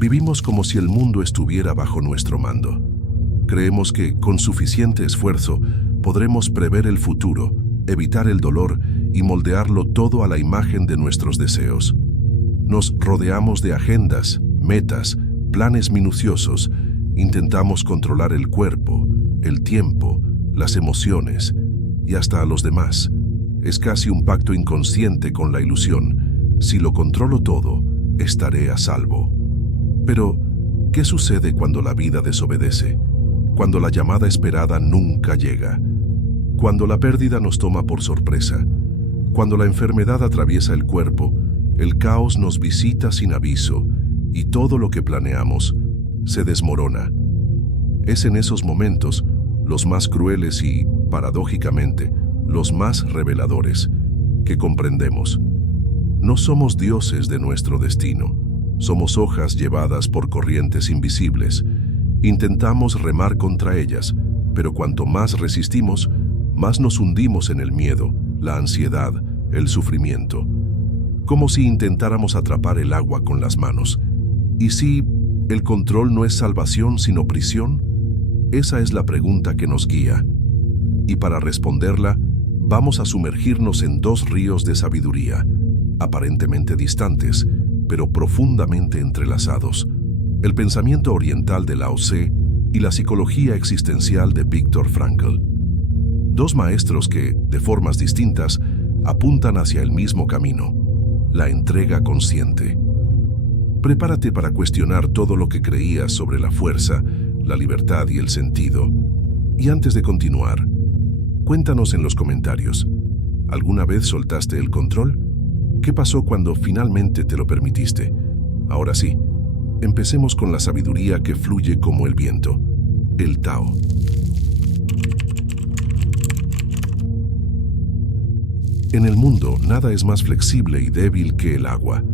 Vivimos como si el mundo estuviera bajo nuestro mando. Creemos que, con suficiente esfuerzo, podremos prever el futuro, evitar el dolor y moldearlo todo a la imagen de nuestros deseos. Nos rodeamos de agendas, metas, planes minuciosos. Intentamos controlar el cuerpo, el tiempo, las emociones y hasta a los demás. Es casi un pacto inconsciente con la ilusión. Si lo controlo todo, estaré a salvo. Pero, ¿qué sucede cuando la vida desobedece? Cuando la llamada esperada nunca llega. Cuando la pérdida nos toma por sorpresa. Cuando la enfermedad atraviesa el cuerpo, el caos nos visita sin aviso y todo lo que planeamos se desmorona. Es en esos momentos, los más crueles y, paradójicamente, los más reveladores, que comprendemos. No somos dioses de nuestro destino. Somos hojas llevadas por corrientes invisibles. Intentamos remar contra ellas, pero cuanto más resistimos, más nos hundimos en el miedo, la ansiedad, el sufrimiento. Como si intentáramos atrapar el agua con las manos. ¿Y si el control no es salvación sino prisión? Esa es la pregunta que nos guía. Y para responderla, vamos a sumergirnos en dos ríos de sabiduría, aparentemente distantes, pero profundamente entrelazados: el pensamiento oriental de Lao Tse y la psicología existencial de Viktor Frankl. Dos maestros que, de formas distintas, apuntan hacia el mismo camino: la entrega consciente. Prepárate para cuestionar todo lo que creías sobre la fuerza, la libertad y el sentido. Y antes de continuar, cuéntanos en los comentarios: ¿alguna vez soltaste el control? ¿Qué pasó cuando finalmente te lo permitiste? Ahora sí, empecemos con la sabiduría que fluye como el viento, el Tao. En el mundo, nada es más flexible y débil que el agua,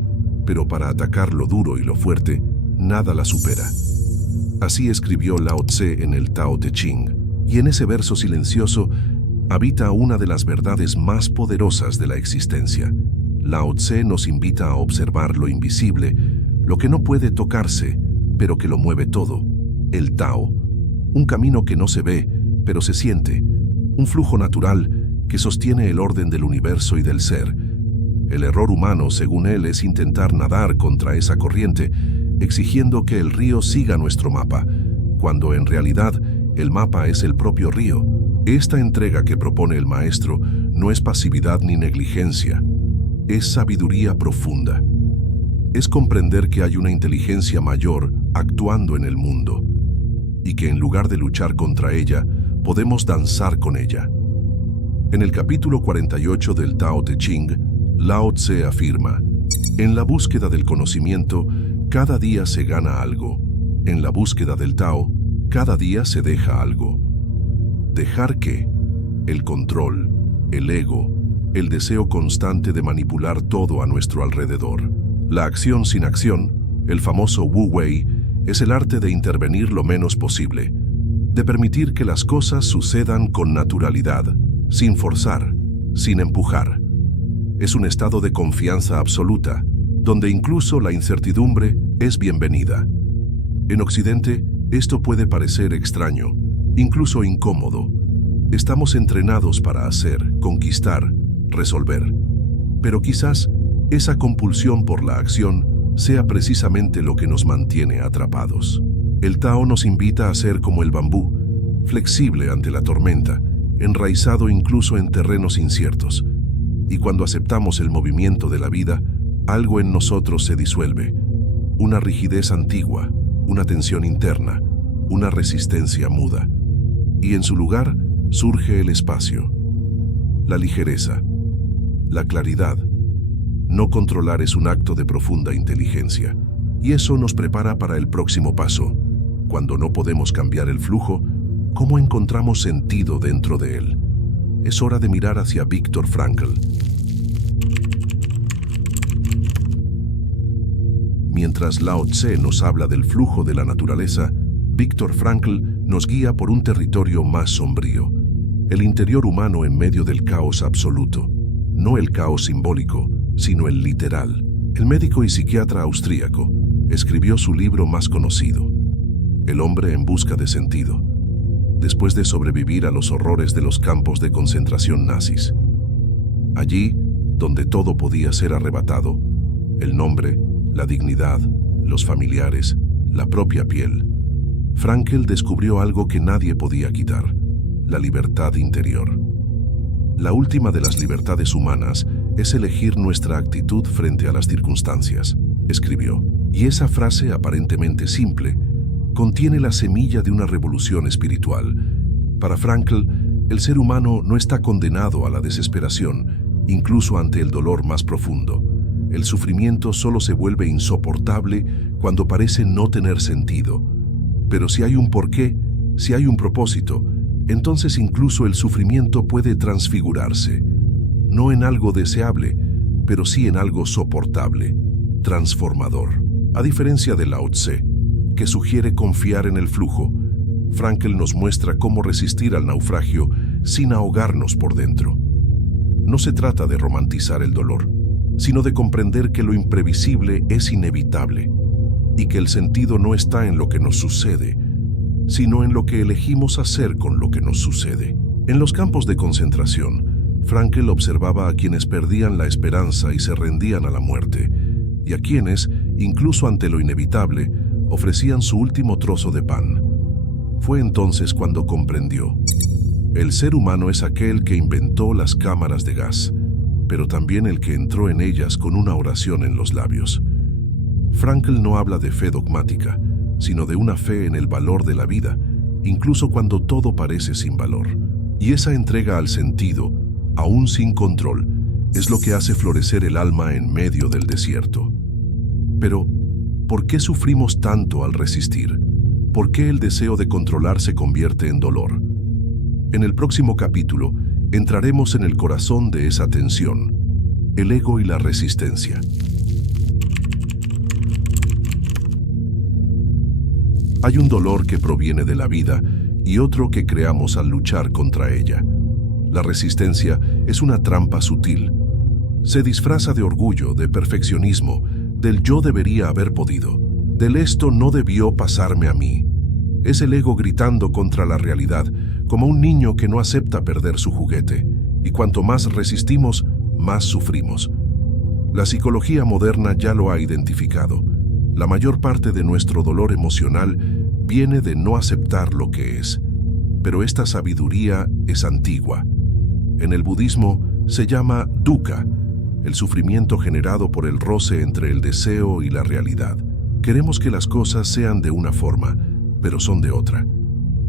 pero para atacar lo duro y lo fuerte, nada la supera. Así escribió Lao Tse en el Tao Te Ching, y en ese verso silencioso habita una de las verdades más poderosas de la existencia. Lao Tse nos invita a observar lo invisible, lo que no puede tocarse, pero que lo mueve todo: el Tao, un camino que no se ve, pero se siente, un flujo natural que sostiene el orden del universo y del ser. El error humano, según él, es intentar nadar contra esa corriente, exigiendo que el río siga nuestro mapa, cuando en realidad el mapa es el propio río. Esta entrega que propone el maestro no es pasividad ni negligencia, es sabiduría profunda. Es comprender que hay una inteligencia mayor actuando en el mundo, y que en lugar de luchar contra ella, podemos danzar con ella. En el capítulo 48 del Tao Te Ching, Lao Tse afirma: en la búsqueda del conocimiento, cada día se gana algo. En la búsqueda del Tao, cada día se deja algo. ¿Dejar qué? El control, el ego, el deseo constante de manipular todo a nuestro alrededor. La acción sin acción, el famoso Wu Wei, es el arte de intervenir lo menos posible, de permitir que las cosas sucedan con naturalidad, sin forzar, sin empujar. Es un estado de confianza absoluta, donde incluso la incertidumbre es bienvenida. En Occidente, esto puede parecer extraño, incluso incómodo. Estamos entrenados para hacer, conquistar, resolver. Pero quizás esa compulsión por la acción sea precisamente lo que nos mantiene atrapados. El Tao nos invita a ser como el bambú, flexible ante la tormenta, enraizado incluso en terrenos inciertos. Y cuando aceptamos el movimiento de la vida, algo en nosotros se disuelve. Una rigidez antigua, una tensión interna, una resistencia muda. Y en su lugar surge el espacio, la ligereza, la claridad. No controlar es un acto de profunda inteligencia, y eso nos prepara para el próximo paso. Cuando no podemos cambiar el flujo, ¿cómo encontramos sentido dentro de él? Es hora de mirar hacia Viktor Frankl. Mientras Lao Tse nos habla del flujo de la naturaleza, Viktor Frankl nos guía por un territorio más sombrío, el interior humano en medio del caos absoluto. No el caos simbólico, sino el literal. El médico y psiquiatra austríaco escribió su libro más conocido, El hombre en busca de sentido, después de sobrevivir a los horrores de los campos de concentración nazis. Allí, donde todo podía ser arrebatado, el nombre, la dignidad, los familiares, la propia piel, Frankl descubrió algo que nadie podía quitar: la libertad interior. La última de las libertades humanas es elegir nuestra actitud frente a las circunstancias, escribió. Y esa frase aparentemente simple contiene la semilla de una revolución espiritual. Para Frankl, el ser humano no está condenado a la desesperación, incluso ante el dolor más profundo. El sufrimiento solo se vuelve insoportable cuando parece no tener sentido. Pero si hay un porqué, si hay un propósito, entonces incluso el sufrimiento puede transfigurarse, no en algo deseable, pero sí en algo soportable, transformador. A diferencia de Lao Tse, que sugiere confiar en el flujo, Frankl nos muestra cómo resistir al naufragio sin ahogarnos por dentro. No se trata de romantizar el dolor, sino de comprender que lo imprevisible es inevitable y que el sentido no está en lo que nos sucede, sino en lo que elegimos hacer con lo que nos sucede. En los campos de concentración, Frankl observaba a quienes perdían la esperanza y se rendían a la muerte, y a quienes, incluso ante lo inevitable, ofrecían su último trozo de pan. Fue entonces cuando comprendió: el ser humano es aquel que inventó las cámaras de gas, pero también el que entró en ellas con una oración en los labios. Frankl no habla de fe dogmática, sino de una fe en el valor de la vida, incluso cuando todo parece sin valor. Y esa entrega al sentido, aún sin control, es lo que hace florecer el alma en medio del desierto. Pero, ¿por qué sufrimos tanto al resistir? ¿Por qué el deseo de controlar se convierte en dolor? En el próximo capítulo, entraremos en el corazón de esa tensión, el ego y la resistencia. Hay un dolor que proviene de la vida y otro que creamos al luchar contra ella. La resistencia es una trampa sutil. Se disfraza de orgullo, de perfeccionismo, del yo debería haber podido, del esto no debió pasarme a mí. Es el ego gritando contra la realidad, como un niño que no acepta perder su juguete, y cuanto más resistimos, más sufrimos. La psicología moderna ya lo ha identificado. La mayor parte de nuestro dolor emocional viene de no aceptar lo que es. Pero esta sabiduría es antigua. En el budismo se llama dukkha, el sufrimiento generado por el roce entre el deseo y la realidad. Queremos que las cosas sean de una forma, pero son de otra.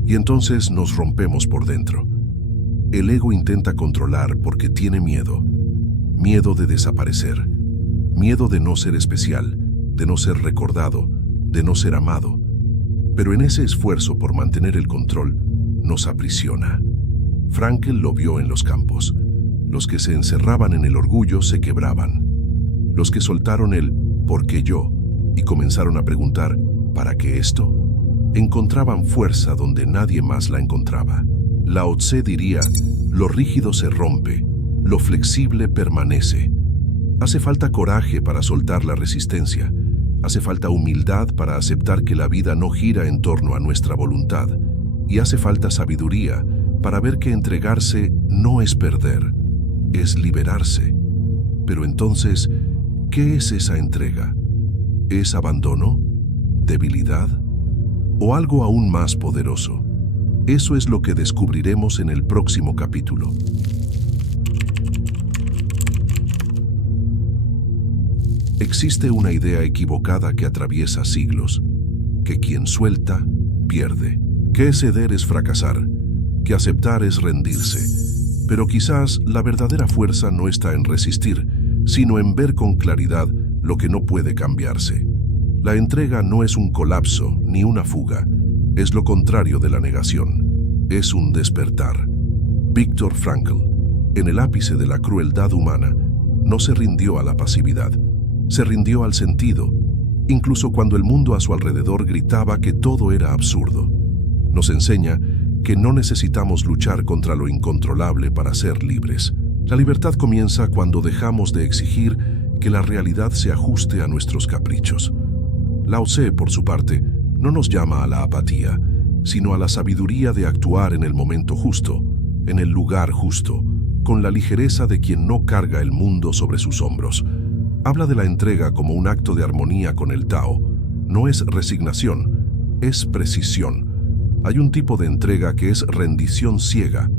Y entonces nos rompemos por dentro. El ego intenta controlar porque tiene miedo. Miedo de desaparecer. Miedo de no ser especial, de no ser recordado, de no ser amado. Pero en ese esfuerzo por mantener el control, nos aprisiona. Frankl lo vio en los campos. Los que se encerraban en el orgullo se quebraban. Los que soltaron el ¿por qué yo? Y comenzaron a preguntar ¿para qué esto? Encontraban fuerza donde nadie más la encontraba. Lao Tse diría: lo rígido se rompe, lo flexible permanece. Hace falta coraje para soltar la resistencia. Hace falta humildad para aceptar que la vida no gira en torno a nuestra voluntad. Y hace falta sabiduría para ver que entregarse no es perder, es liberarse. Pero entonces, ¿qué es esa entrega? ¿Es abandono? ¿Debilidad? ¿O algo aún más poderoso? Eso es lo que descubriremos en el próximo capítulo. Existe una idea equivocada que atraviesa siglos, que quien suelta, pierde, que ceder es fracasar, que aceptar es rendirse. Pero quizás la verdadera fuerza no está en resistir, sino en ver con claridad lo que no puede cambiarse. La entrega no es un colapso ni una fuga, es lo contrario de la negación, es un despertar. Viktor Frankl, en el ápice de la crueldad humana, no se rindió a la pasividad, se rindió al sentido, incluso cuando el mundo a su alrededor gritaba que todo era absurdo. Nos enseña que no necesitamos luchar contra lo incontrolable para ser libres. La libertad comienza cuando dejamos de exigir que la realidad se ajuste a nuestros caprichos. Lao Tse, por su parte, no nos llama a la apatía, sino a la sabiduría de actuar en el momento justo, en el lugar justo, con la ligereza de quien no carga el mundo sobre sus hombros. Habla de la entrega como un acto de armonía con el Tao. No es resignación, es precisión. Hay un tipo de entrega que es rendición ciega,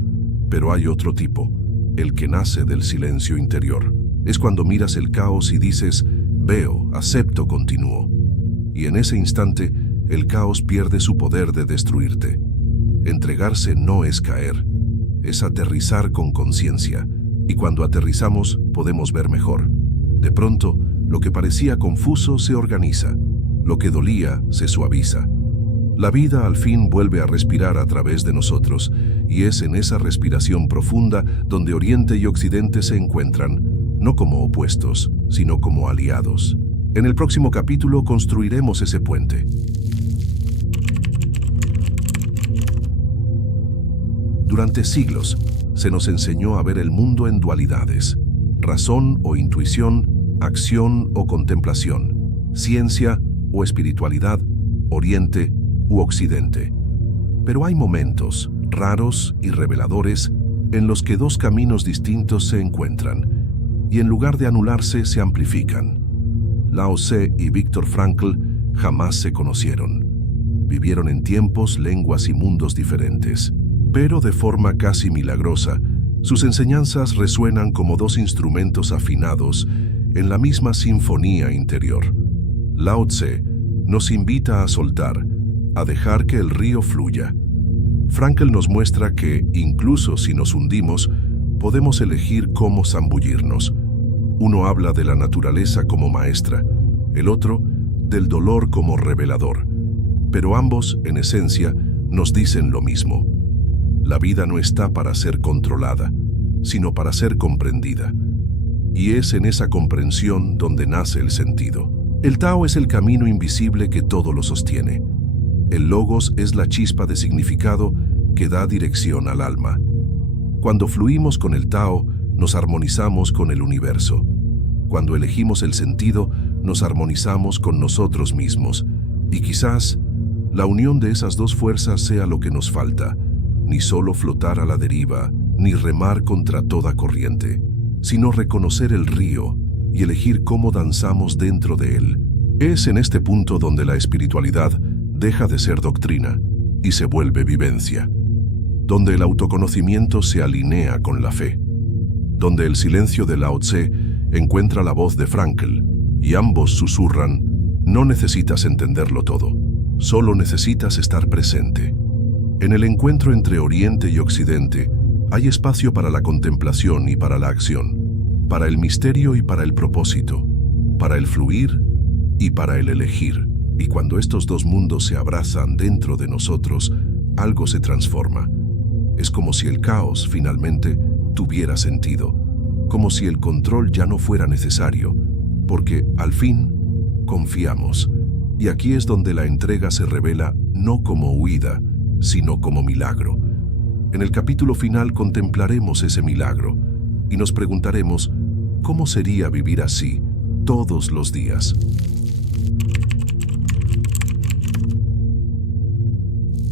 pero hay otro tipo, el que nace del silencio interior. Es cuando miras el caos y dices, veo, acepto, continúo. Y en ese instante, el caos pierde su poder de destruirte. Entregarse no es caer, es aterrizar con conciencia, y cuando aterrizamos podemos ver mejor. De pronto, lo que parecía confuso se organiza, lo que dolía se suaviza. La vida al fin vuelve a respirar a través de nosotros, y es en esa respiración profunda donde Oriente y Occidente se encuentran, no como opuestos, sino como aliados. En el próximo capítulo construiremos ese puente. Durante siglos, se nos enseñó a ver el mundo en dualidades: razón o intuición, acción o contemplación, ciencia o espiritualidad, Oriente u Occidente. Pero hay momentos, raros y reveladores, en los que dos caminos distintos se encuentran, y en lugar de anularse, se amplifican. Lao Tse y Viktor Frankl jamás se conocieron. Vivieron en tiempos, lenguas y mundos diferentes. Pero de forma casi milagrosa, sus enseñanzas resuenan como dos instrumentos afinados en la misma sinfonía interior. Lao Tse nos invita a soltar, a dejar que el río fluya. Frankl nos muestra que, incluso si nos hundimos, podemos elegir cómo zambullirnos. Uno habla de la naturaleza como maestra, el otro del dolor como revelador. Pero ambos, en esencia, nos dicen lo mismo. La vida no está para ser controlada, sino para ser comprendida. Y es en esa comprensión donde nace el sentido. El Tao es el camino invisible que todo lo sostiene. El Logos es la chispa de significado que da dirección al alma. Cuando fluimos con el Tao, nos armonizamos con el universo. Cuando elegimos el sentido, nos armonizamos con nosotros mismos. Y quizás, la unión de esas dos fuerzas sea lo que nos falta. Ni solo flotar a la deriva, ni remar contra toda corriente, sino reconocer el río y elegir cómo danzamos dentro de él. Es en este punto donde la espiritualidad deja de ser doctrina y se vuelve vivencia, donde el autoconocimiento se alinea con la fe, donde el silencio de Lao Tse encuentra la voz de Frankl y ambos susurran: no necesitas entenderlo todo, solo necesitas estar presente. En el encuentro entre Oriente y Occidente hay espacio para la contemplación y para la acción, para el misterio y para el propósito, para el fluir y para el elegir. Y cuando estos dos mundos se abrazan dentro de nosotros, algo se transforma. Es como si el caos finalmente tuviera sentido, como si el control ya no fuera necesario, porque al fin confiamos. Y aquí es donde la entrega se revela no como huida, sino como milagro. En el capítulo final contemplaremos ese milagro y nos preguntaremos cómo sería vivir así todos los días.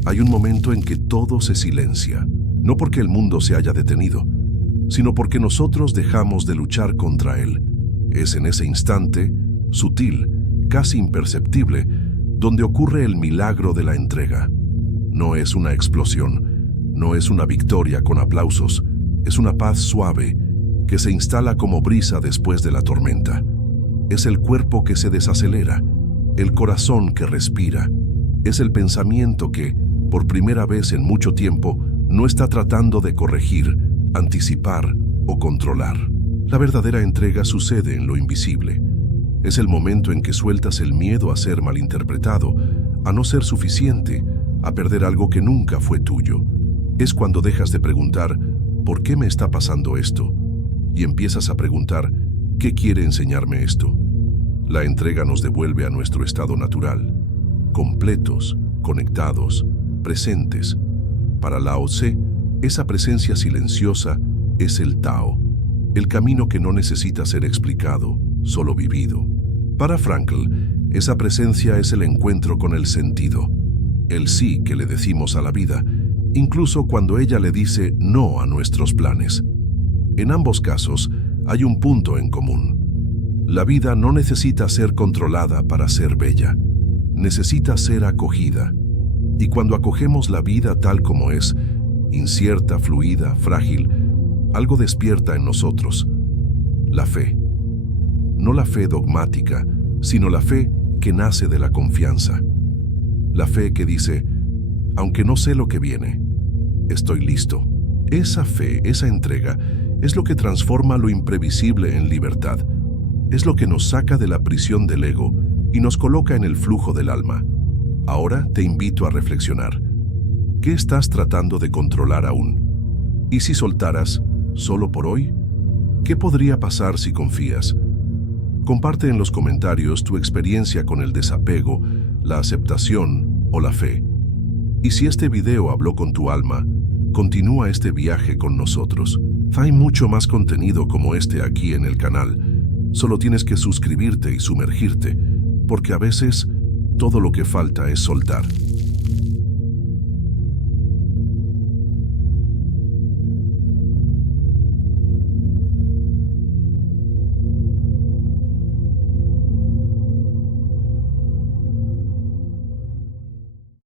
Hay un momento en que todo se silencia, no porque el mundo se haya detenido, sino porque nosotros dejamos de luchar contra él. Es en ese instante, sutil, casi imperceptible, donde ocurre el milagro de la entrega. No es una explosión, no es una victoria con aplausos, es una paz suave que se instala como brisa después de la tormenta. Es el cuerpo que se desacelera, el corazón que respira, es el pensamiento que, por primera vez en mucho tiempo, no está tratando de corregir, anticipar o controlar. La verdadera entrega sucede en lo invisible. Es el momento en que sueltas el miedo a ser malinterpretado, a no ser suficiente, a perder algo que nunca fue tuyo. Es cuando dejas de preguntar, ¿por qué me está pasando esto? Y empiezas a preguntar, ¿qué quiere enseñarme esto? La entrega nos devuelve a nuestro estado natural, completos, conectados, presentes. Para Lao Tse, esa presencia silenciosa es el Tao, el camino que no necesita ser explicado, solo vivido. Para Frankl, Esa presencia es el encuentro con el sentido, el sí que le decimos a la vida, incluso cuando ella le dice no a nuestros planes. En ambos casos hay un punto en común. La vida no necesita ser controlada para ser bella, necesita ser acogida. Y cuando acogemos la vida tal como es, incierta, fluida, frágil, algo despierta en nosotros. La fe. No la fe dogmática, sino la fe que nace de la confianza. La fe que dice, aunque no sé lo que viene, estoy listo. Esa fe, esa entrega, es lo que transforma lo imprevisible en libertad. Es lo que nos saca de la prisión del ego y nos coloca en el flujo del alma. Ahora te invito a reflexionar. ¿Qué estás tratando de controlar aún? ¿Y si soltaras, solo por hoy? ¿Qué podría pasar si confías? Comparte en los comentarios tu experiencia con el desapego, la aceptación o la fe. Y si este video habló con tu alma, continúa este viaje con nosotros. Hay mucho más contenido como este aquí en el canal. Solo tienes que suscribirte y sumergirte, porque a veces todo lo que falta es soltar.